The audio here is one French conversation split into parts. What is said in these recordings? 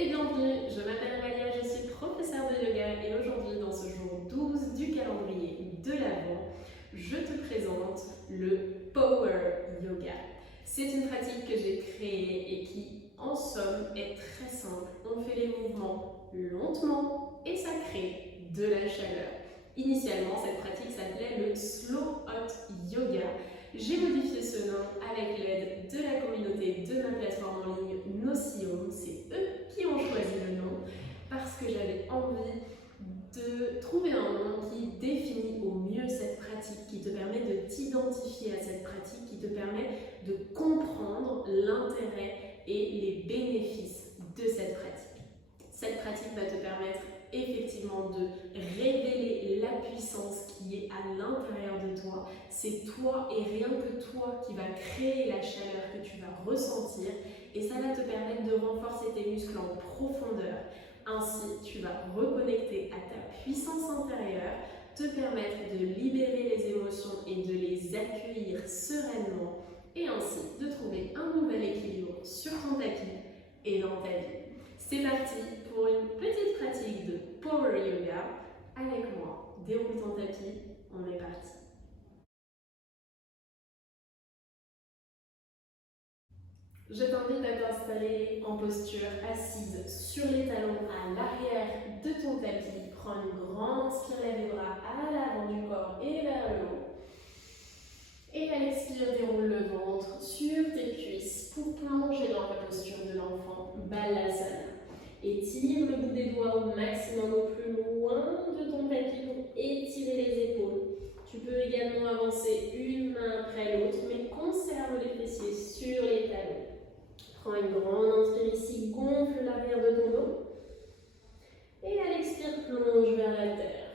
et bienvenue, je m'appelle Malia, je suis professeure de yoga et aujourd'hui dans ce jour 12 du calendrier de l'Avent, je te présente le Power Yoga. C'est une pratique que j'ai créée et qui en somme est très simple. On fait les mouvements lentement et ça crée de la chaleur. Initialement, cette pratique s'appelait le Slow Hot Yoga. J'ai modifié ce nom avec l'aide de la communauté de ma plateforme en ligne Nocium. C'est eux qui ont choisi le nom parce que j'avais envie de trouver un nom qui définit au mieux cette pratique, qui te permet de t'identifier à cette pratique, qui te permet de comprendre l'intérêt et les bénéfices de cette pratique. Cette pratique va te permettre effectivement de révéler la puissance qui est à l'intérieur de toi. C'est toi et rien que toi qui va créer la chaleur que tu vas ressentir et ça va te permettre de renforcer tes muscles en profondeur. Ainsi, tu vas reconnecter à ta puissance intérieure, te permettre de libérer les émotions et de les accueillir sereinement et ainsi de trouver un nouvel équilibre sur ton tapis et dans ta vie. C'est parti pour une petite pratique de Power Yoga. Avec moi, déroule ton tapis, on est parti. Je t'invite à t'installer en posture assise sur les talons à l'arrière de ton tapis. Prends une grande inspire, lève les bras à l'avant du corps et vers le haut. Et à l'expire, déroule le ventre sur tes cuisses pour plonger dans la posture de l'enfant Balasana. Étire le bout des doigts au maximum au plus loin de ton tapis pour étirer les épaules. Tu peux également avancer une main après l'autre, mais conserve les fessiers sur les talons. Prends une grande inspire ici, gonfle l'arrière de ton dos. Et à l'expire, plonge vers la terre.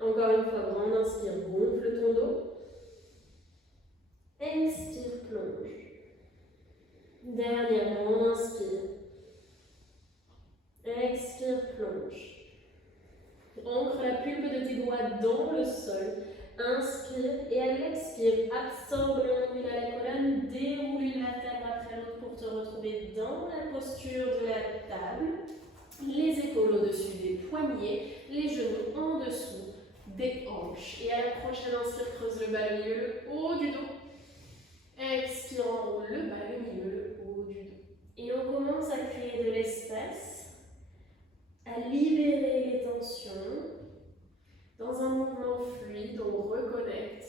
Encore une fois, grande inspire, gonfle ton dos. Expire, plonge. Dernière grande inspire. Expire, plonge. Ancre la pulpe de tes doigts dans le sol. Inspire et à l'expire, absorbe le nombril à la colonne, déroule une vertèbre après l'autre pour te retrouver dans la posture de la table. Les épaules au-dessus des poignets, les genoux en dessous des hanches. Et à la prochaine inspire, creuse le bas, le milieu, le haut du dos. Expire, enroule le bas, le milieu, le haut du dos. Et on commence à créer de l'espace, à libérer les tensions. Dans un mouvement fluide, on reconnecte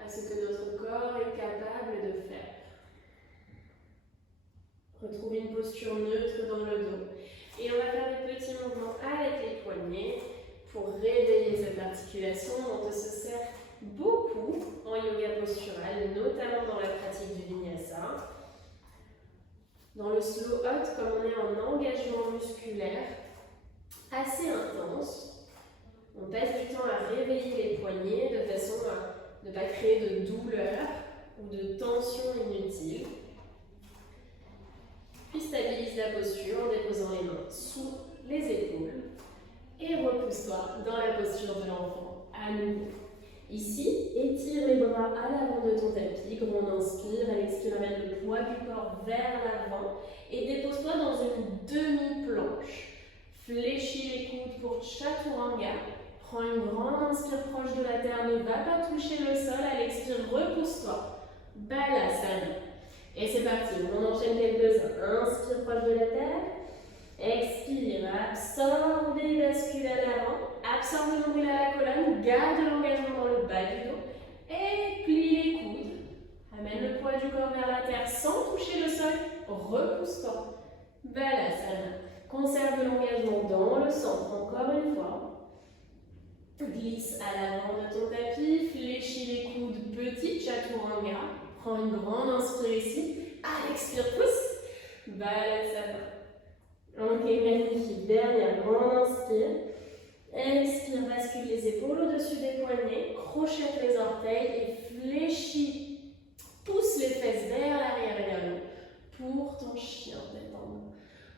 à ce que notre corps est capable de faire. Retrouve une posture neutre dans le dos. Et on va faire des petits mouvements avec les poignets pour réveiller cette articulation dont on se sert beaucoup en yoga postural, notamment dans la pratique du vinyasa. Dans le slow hot, comme on est en engagement musculaire assez intense, on passe du temps à réveiller les poignets de façon à ne pas créer de douleur ou de tension inutile. Puis stabilise la posture en déposant les mains sous les épaules et repousse-toi dans la posture de l'enfant à nouveau. Ici, étire les bras à l'avant de ton tapis, grande inspire, à l'expire, amène le poids du corps vers l'avant et dépose-toi dans une demi-planche. Fléchis les coudes pour Chaturanga. Prends une grande inspire proche de la terre, ne va pas toucher le sol, à l'expire, repousse-toi. Balasana. Et c'est parti, on enchaîne quelques-uns. Inspire proche de la terre. Expire, absorbe et bascule à l'avant. Absorbe le nombril à la colonne, garde l'engagement dans le bas du dos. Et plie les coudes. Amène le poids du corps vers la terre sans toucher le sol. Repousse-toi. Balasana. Conserve l'engagement dans le centre, encore une fois. Glisse à l'avant de ton tapis, fléchis les coudes, petit chaturanga. Prends une grande inspire ici. À l'expire, pousse. Balasana. Ok, magnifique. Dernière grande inspire. Expire, bascule les épaules au-dessus des poignets. Crochette les orteils et fléchis. Pousse les fesses vers l'arrière et vers le haut. Pour ton chien détendre.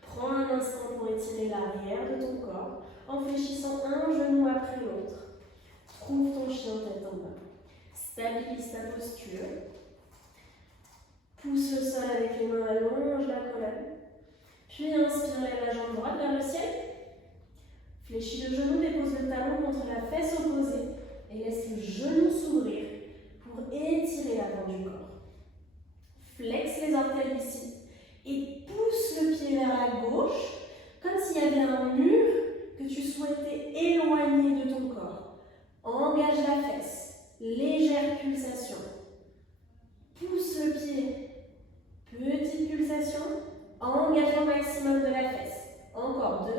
Prends un instant pour étirer l'arrière de ton corps en fléchissant un genou après l'autre. Trouve ton chien tête en bas. Stabilise ta posture. Pousse le sol avec les mains, allonge la colonne. Puis inspire, lève la jambe droite vers le ciel. Fléchis le genou, dépose le talon contre la fesse opposée et laisse le genou s'ouvrir pour étirer l'avant du corps. Flexe les orteils ici et pousse le pied vers la gauche comme s'il y avait un mur que tu souhaitais éloigner de ton corps. Engage la fesse, légère pulsation. Pousse le pied, petite pulsation, engagement maximum de la fesse. Encore 2.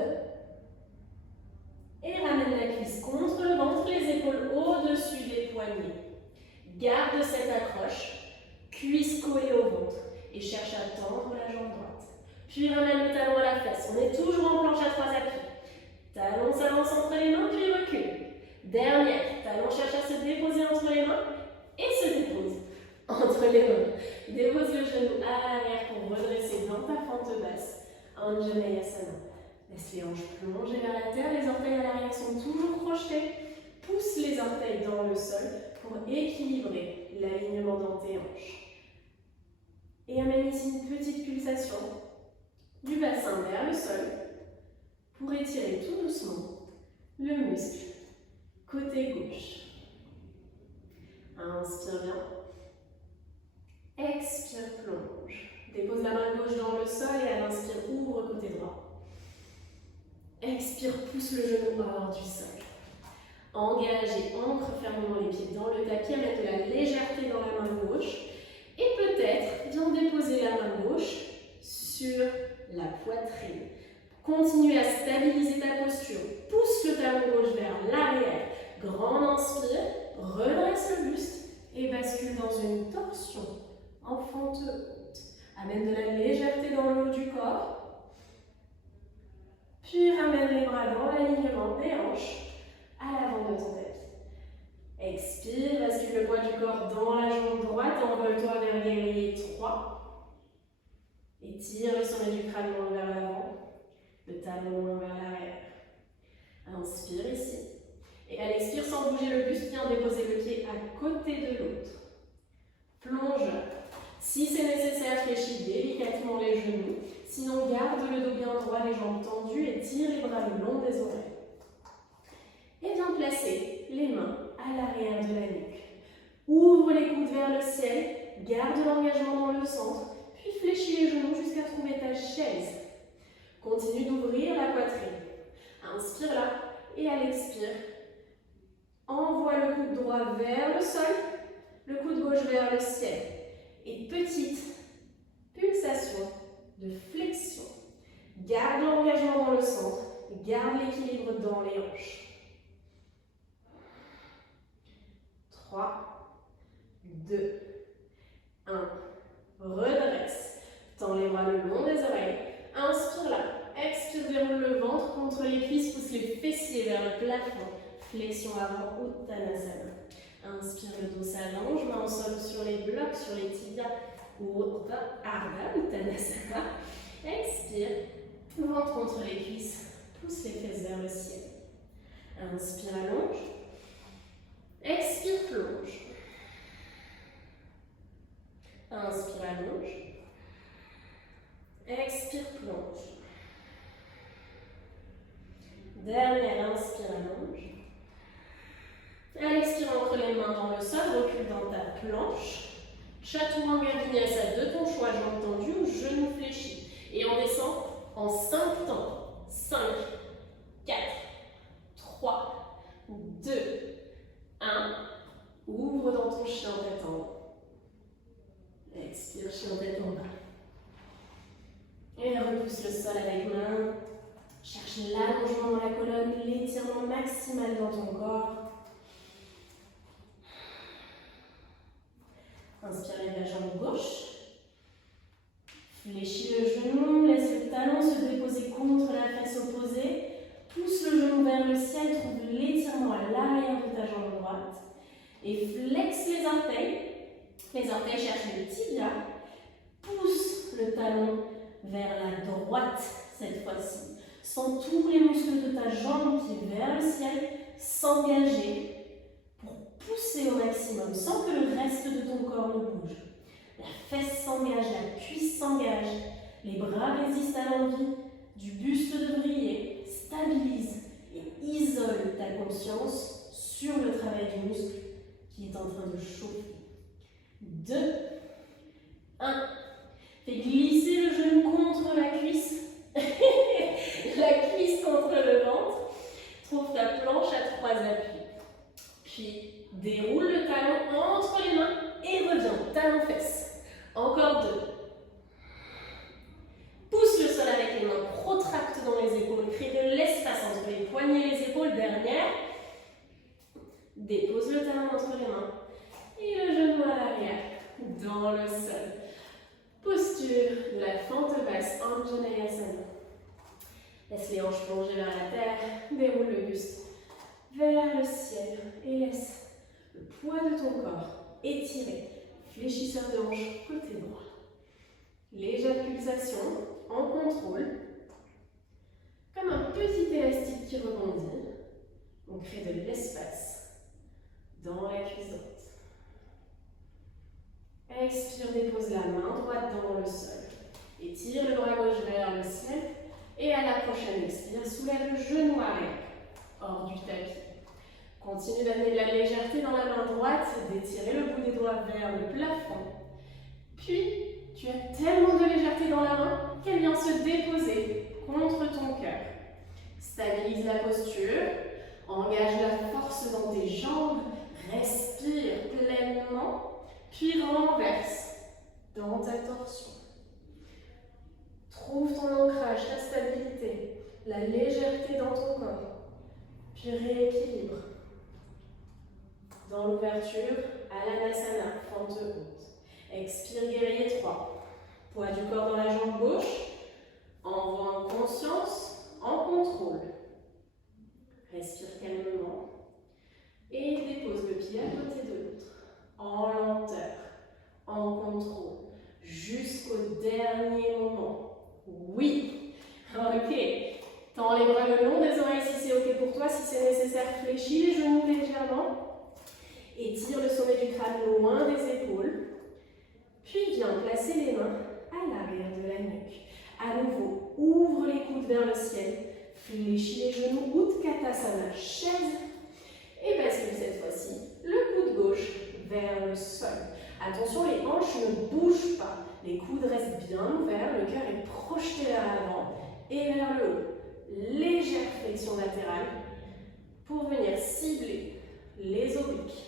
Et ramène la cuisse contre le ventre, les épaules au-dessus des poignets. Garde cette accroche, cuisse collée au ventre et cherche à tendre la jambe droite. Puis ramène le talon à la fesse. On est toujours en planche à 3 appuis. Talon s'avance entre les mains, puis recule. Dernière, talon cherche à se déposer entre les mains et se dépose entre les mains. Dépose le genou à l'arrière pour redresser dans ta fente basse. Anjaneyasana. Laisse les hanches plonger vers la terre, les orteils à l'arrière sont toujours projetés. Pousse les orteils dans le sol pour équilibrer l'alignement dans tes hanches. Et amène ici une petite pulsation du bassin vers le sol pour étirer tout doucement le muscle côté gauche. Inspire bien. Expire, plonge. Dépose la main gauche dans le sol et à l'inspire, ouvre côté droit. Expire, pousse le genou hors du sol. Engage et ancre fermement les pieds dans le tapis, avec de la légèreté dans la main gauche. Et peut-être, viens déposer la main gauche sur la poitrine. Continue à stabiliser ta posture. Pousse le talon gauche vers l'arrière. Grand inspire, redresse le buste et bascule dans une torsion en fente haute. Amène de la légèreté dans le haut du corps. Puis ramène les bras dans l'alignement des hanches à l'avant de ton tapis. Expire, bascule le poids du corps dans la jambe droite, envole-toi vers guerrier 3. Étire le sommet du crâne loin vers l'avant, le talon loin vers l'arrière. Inspire ici. Et à l'expire, sans bouger le buste, viens déposer le pied à côté de l'autre. Plonge. Si c'est nécessaire, fléchis délicatement les genoux. Sinon, garde le dos bien droit, les jambes tendues et tire les bras le long des oreilles. Et viens placer les mains à l'arrière de la nuque. Ouvre les coudes vers le ciel, garde l'engagement dans le centre, puis fléchis les genoux jusqu'à trouver ta chaise. Continue d'ouvrir la poitrine. Inspire là et à l'expire, envoie le coude droit vers le sol, le coude gauche vers le ciel. Et petite pulsation de flexion. Garde l'engagement dans le centre, garde l'équilibre dans les hanches. 3, 2, 1. Redresse. Tends les bras le long des oreilles. Inspire là. Expire, déroule le ventre contre les cuisses, pousse les fessiers vers le plafond. Flexion avant, Uttanasana. Inspire, le dos s'allonge, main au sol sur les blocs, sur les tibias ou Ardha Uttanasana. Expire, ventre contre les cuisses, pousse les fesses vers le ciel. Inspire, allonge. Expire, plonge. Inspire, allonge. Expire, plonge. Dernière, inspire, allonge. À l'expire, entre les mains dans le sol, recule dans ta planche. Chaturanga Vinyasa de ton choix, jambes tendues ou genoux fléchis. Et on descend en 5 temps. 5, 4, 3, 2, 1. Ouvre dans ton chien tête en haut. Expire, chien tête en bas. Et repousse le sol avec main. Cherche l'allongement dans la colonne, l'étirement maximal dans ton corps. Inspirez la jambe gauche. Fléchis le genou, laisse le talon se déposer contre la fesse opposée. Pousse le genou vers le ciel, trouve l'étirement à l'arrière de ta jambe droite. Et flexe les orteils. Les orteils cherchent le tibia. Pousse le talon vers la droite cette fois-ci. Sens tous les muscles de ta jambe qui est vers le ciel s'engager pour pousser au maximum sans que le reste de ton corps ne bouge. La fesse s'engage, la cuisse s'engage, Les bras résistent à l'envie du buste de briller, stabilise et isole ta conscience sur le travail du muscle qui est en train de chauffer. 2, 1. Fais glisser le genou contre la cuisse, la cuisse contre le ventre. Trouve ta planche à 3 appuis. Puis déroule le talon entre les mains et reviens, talon-fesse. Encore 2. Pousse le sol avec les mains, protracte dans les épaules, crée de l'espace entre les poignets et les épaules. Dernière. Dépose le talon entre les mains et le genou à l'arrière, dans le sol. Posture de la fente basse, Anjaneyasana. Laisse les hanches plonger vers la terre, déroule le buste vers le ciel et laisse le poids de ton corps étirer. Fléchisseur de hanche côté droit. Légère pulsation en contrôle, comme un petit élastique qui rebondit. On crée de l'espace dans la cuisse droite. Expire, dépose la main droite dans le sol. Étire le bras gauche vers le ciel. Et à la prochaine expire, soulève le genou arrière, hors du tapis. Continue d'amener de la légèreté dans la main droite, d'étirer le bout des doigts vers le plafond. Puis, tu as tellement de légèreté dans la main qu'elle vient se déposer contre ton cœur. Stabilise la posture, engage la force dans tes jambes, respire pleinement, puis renverse dans ta torsion. Trouve ton ancrage, ta stabilité, la légèreté dans ton corps, puis rééquilibre. Dans l'ouverture, Alanasana, fente haute. Expire, guerrier 3. Poids du corps dans la jambe gauche, envoie en conscience, en contrôle. Respire calmement et dépose le pied à côté de l'autre, en lenteur, en contrôle, jusqu'au dernier moment. Oui, ok. Tends les bras le long des oreilles si c'est ok pour toi. Si c'est nécessaire, fléchis les genoux légèrement. Étire le sommet du crâne loin des épaules. Puis viens placer les mains à l'arrière de la nuque. À nouveau, ouvre les coudes vers le ciel. Fléchis les genoux, Utkatasana, chaise. Et bascule cette fois-ci le coude gauche vers le sol. Attention, les hanches ne bougent pas. Les coudes restent bien ouverts, le cœur est projeté vers l'avant et vers le haut. Légère flexion latérale pour venir cibler les obliques.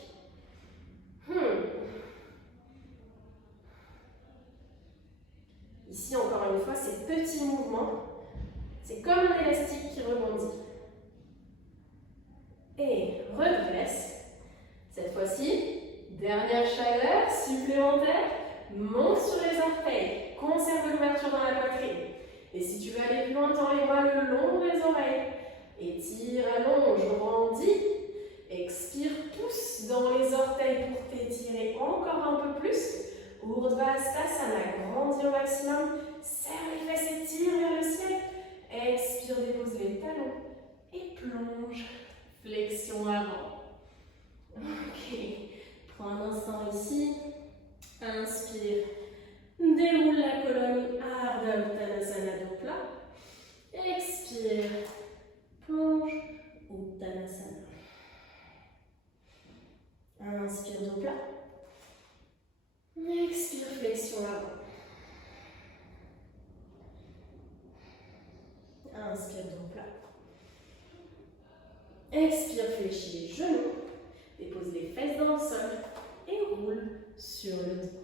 Ici, encore une fois, ces petits mouvements, c'est comme un élastique qui rebondit. Et redresse. Cette fois-ci, dernière chaleur supplémentaire. Monte sur les orteils, conserve l'ouverture dans la poitrine. Et si tu veux aller plus loin, tends les bras le long des oreilles. Étire, allonge, grandis. Expire, pousse dans les orteils pour t'étirer encore un peu plus. Urdhvastasana, grandis au maximum. Serre les fesses, étire vers le ciel. Expire, dépose les talons et plonge. Flexion avant. Ok, prends un instant ici. Inspire, déroule la colonne, Ardha Uttanasana dos plat. Expire, plonge, Uttanasana. Inspire, dos plat. Expire, flexion avant. Inspire, dos plat. Expire, fléchis les genoux. Dépose les fesses dans le sol et roule sur le dos.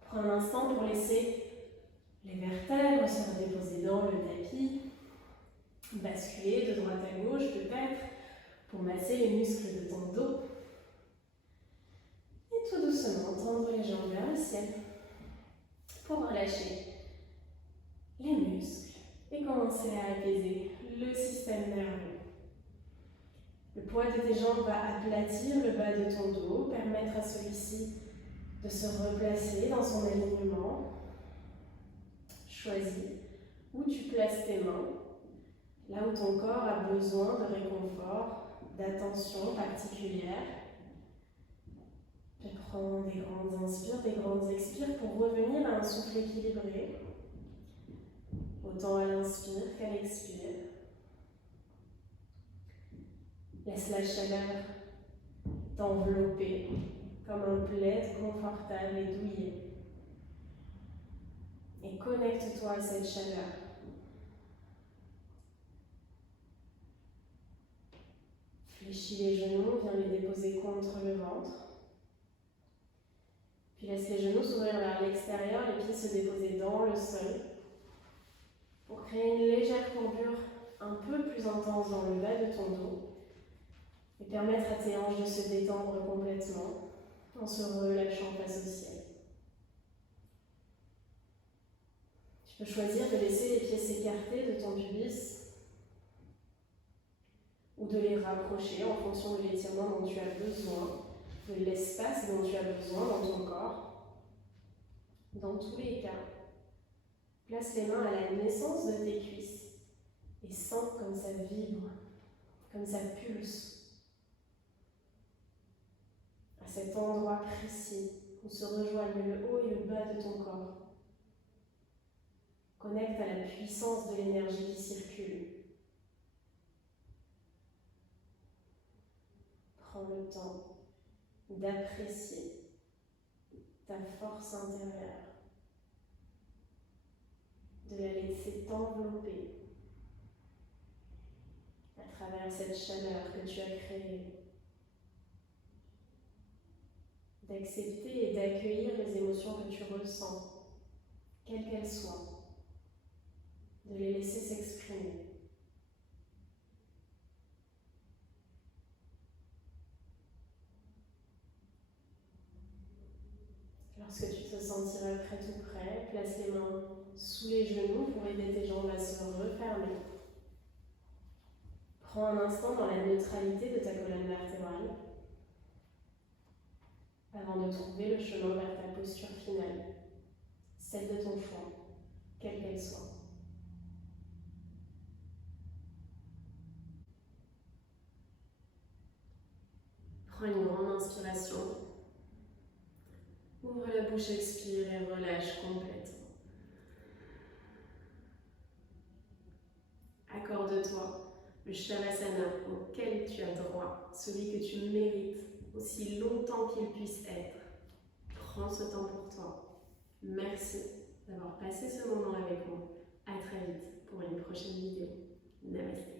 Prends un instant pour laisser les vertèbres se redéposer dans le tapis. Basculer de droite à gauche peut-être pour masser les muscles de ton dos. Et tout doucement, tendre les jambes vers le ciel pour relâcher les muscles et commencer à apaiser le système nerveux. Le poids de tes jambes va aplatir le bas de ton dos, permettre à celui-ci de se replacer dans son alignement. Choisis où tu places tes mains, là où ton corps a besoin de réconfort, d'attention particulière. Puis Prends des grandes inspires, des grandes expires pour revenir à un souffle équilibré, autant à l'inspire qu'à l'expire. Laisse la chaleur t'envelopper comme un plaid confortable et douillet. Et connecte-toi à cette chaleur. Fléchis les genoux, viens les déposer contre le ventre. Puis laisse les genoux s'ouvrir vers l'extérieur, les pieds se déposer dans le sol. Pour créer une légère courbure un peu plus intense dans le bas de ton dos. Et permettre à tes hanches de se détendre complètement en se relâchant face au ciel. Tu peux choisir de laisser les pieds s'écarter de ton pubis ou de les rapprocher en fonction de l'étirement dont tu as besoin, de l'espace dont tu as besoin dans ton corps. Dans tous les cas, place les mains à la naissance de tes cuisses et sens comme ça vibre, comme ça pulse. À cet endroit précis où se rejoignent le haut et le bas de ton corps. Connecte à la puissance de l'énergie qui circule. Prends le temps d'apprécier ta force intérieure, de la laisser t'envelopper à travers cette chaleur que tu as créée. D'accepter et d'accueillir les émotions que tu ressens, quelles qu'elles soient, de les laisser s'exprimer. Lorsque tu te sentiras prêt ou prêt, place les mains sous les genoux pour aider tes jambes à se refermer. Prends un instant dans la neutralité de ta colonne vertébrale avant de trouver le chemin vers ta posture finale, celle de ton choix, quelle qu'elle soit. Prends une grande inspiration. Ouvre la bouche, expire et relâche complètement. Accorde-toi le Shavasana auquel tu as droit, celui que tu mérites, aussi longtemps qu'il puisse être. Prends ce temps pour toi. Merci d'avoir passé ce moment avec moi. À très vite pour une prochaine vidéo. Namaste.